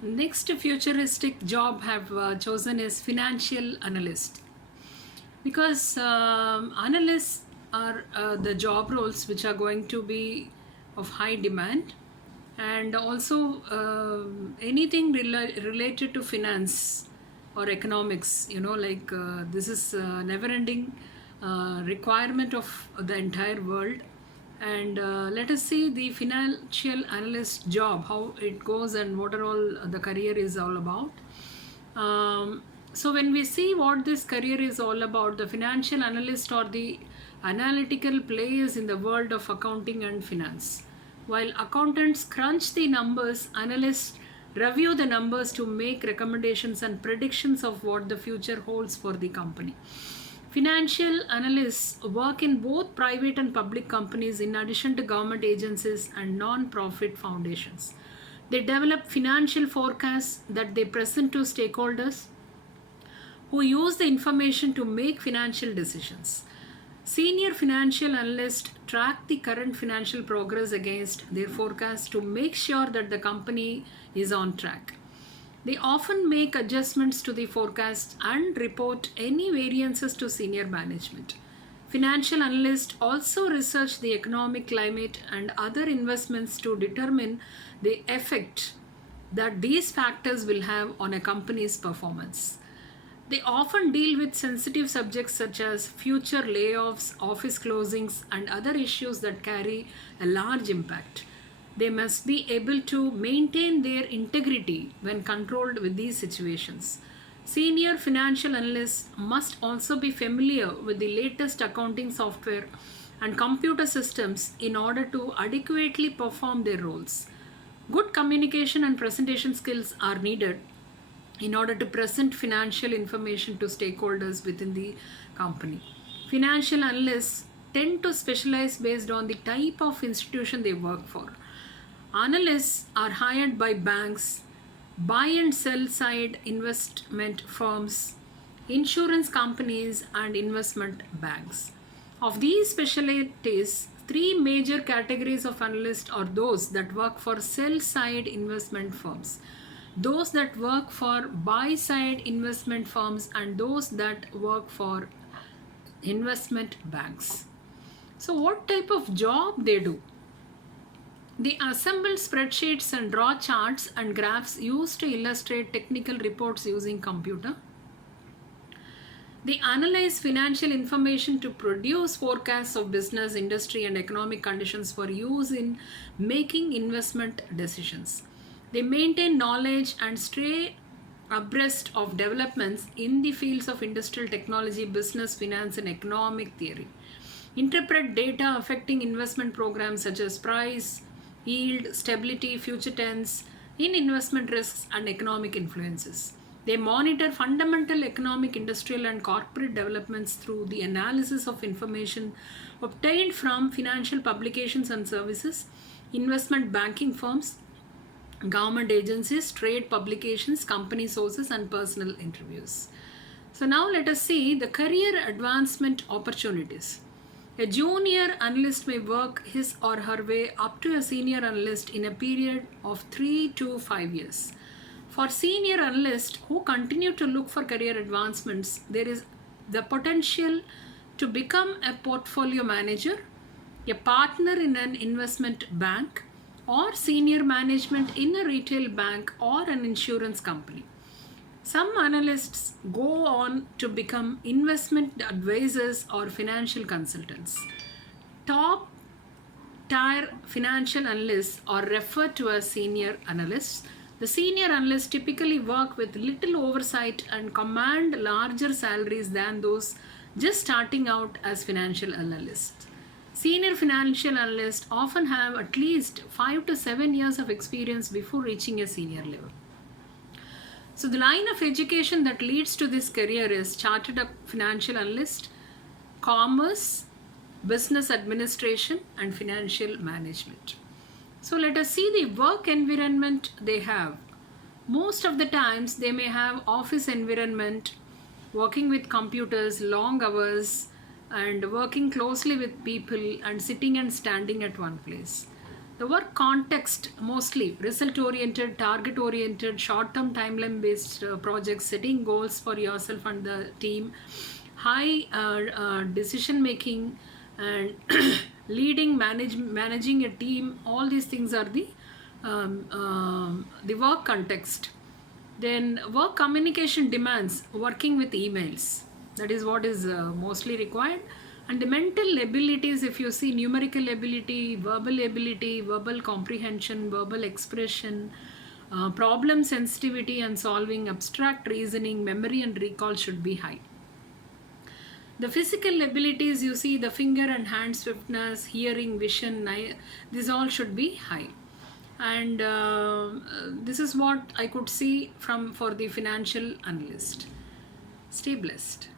Next futuristic job have chosen is financial analyst, because analysts are the job roles which are going to be of high demand, and also anything related to finance or economics, like this is never ending requirement of the entire world. And let us see the financial analyst job, how it goes and what are all the career is all about. So when we see what this career is all about, the financial analyst or the analytical players in the world of accounting and finance. While accountants crunch the numbers, analysts review the numbers to make recommendations and predictions of what the future holds for the company. Financial analysts work in both private and public companies in addition to government agencies and non-profit foundations. They develop financial forecasts that they present to stakeholders who use the information to make financial decisions. Senior financial analysts track the current financial progress against their forecast to make sure that the company is on track. They often make adjustments to the forecast and report any variances to senior management. Financial analysts also research the economic climate and other investments to determine the effect that these factors will have on a company's performance. They often deal with sensitive subjects such as future layoffs, office closings, and other issues that carry a large impact. They must be able to maintain their integrity when controlled with these situations. Senior financial analysts must also be familiar with the latest accounting software and computer systems in order to adequately perform their roles. Good communication and presentation skills are needed in order to present financial information to stakeholders within the company. Financial analysts tend to specialize based on the type of institution they work for. Analysts are hired by banks, buy and sell side investment firms, insurance companies, and investment banks. Of these specialties, three major categories of analysts are those that work for sell side investment firms, those that work for buy side investment firms, and those that work for investment banks. So what type of job they do? They assemble spreadsheets and draw charts and graphs used to illustrate technical reports using computer. They analyze financial information to produce forecasts of business, industry, and economic conditions for use in making investment decisions. They maintain knowledge and stay abreast of developments in the fields of industrial technology, business, finance, and economic theory. Interpret data affecting investment programs such as price, yield, stability, future tense in investment risks and economic influences. They monitor fundamental economic, industrial, and corporate developments through the analysis of information obtained from financial publications and services, investment banking firms, government agencies, trade publications, company sources, and personal interviews. So now let us see the career advancement opportunities. A junior analyst may work his or her way up to a senior analyst in a period of 3 to 5 years. For senior analysts who continue to look for career advancements, there is the potential to become a portfolio manager, a partner in an investment bank, or senior management in a retail bank or an insurance company. Some analysts go on to become investment advisors or financial consultants. Top tier financial analysts are referred to as senior analysts. The senior analysts typically work with little oversight and command larger salaries than those just starting out as financial analysts. Senior financial analysts often have at least 5 to 7 years of experience before reaching a senior level. So the line of education that leads to this career is chartered financial analyst, commerce, business administration, and financial management. So let us see the work environment they have. Most of the times they may have office environment, working with computers, long hours, and working closely with people and sitting and standing at one place. The work context mostly result oriented, target oriented, short term timeline based projects, setting goals for yourself and the team, high decision making, and leading, managing a team. All these things are the work context. Then work communication demands working with emails. That is what is mostly required. And the mental abilities, if you see numerical ability, verbal comprehension, verbal expression, problem sensitivity and solving, abstract reasoning, memory and recall should be high. The physical abilities, you see the finger and hand swiftness, hearing, vision, these all should be high. And this is what I could see for the financial analyst. Stay blessed.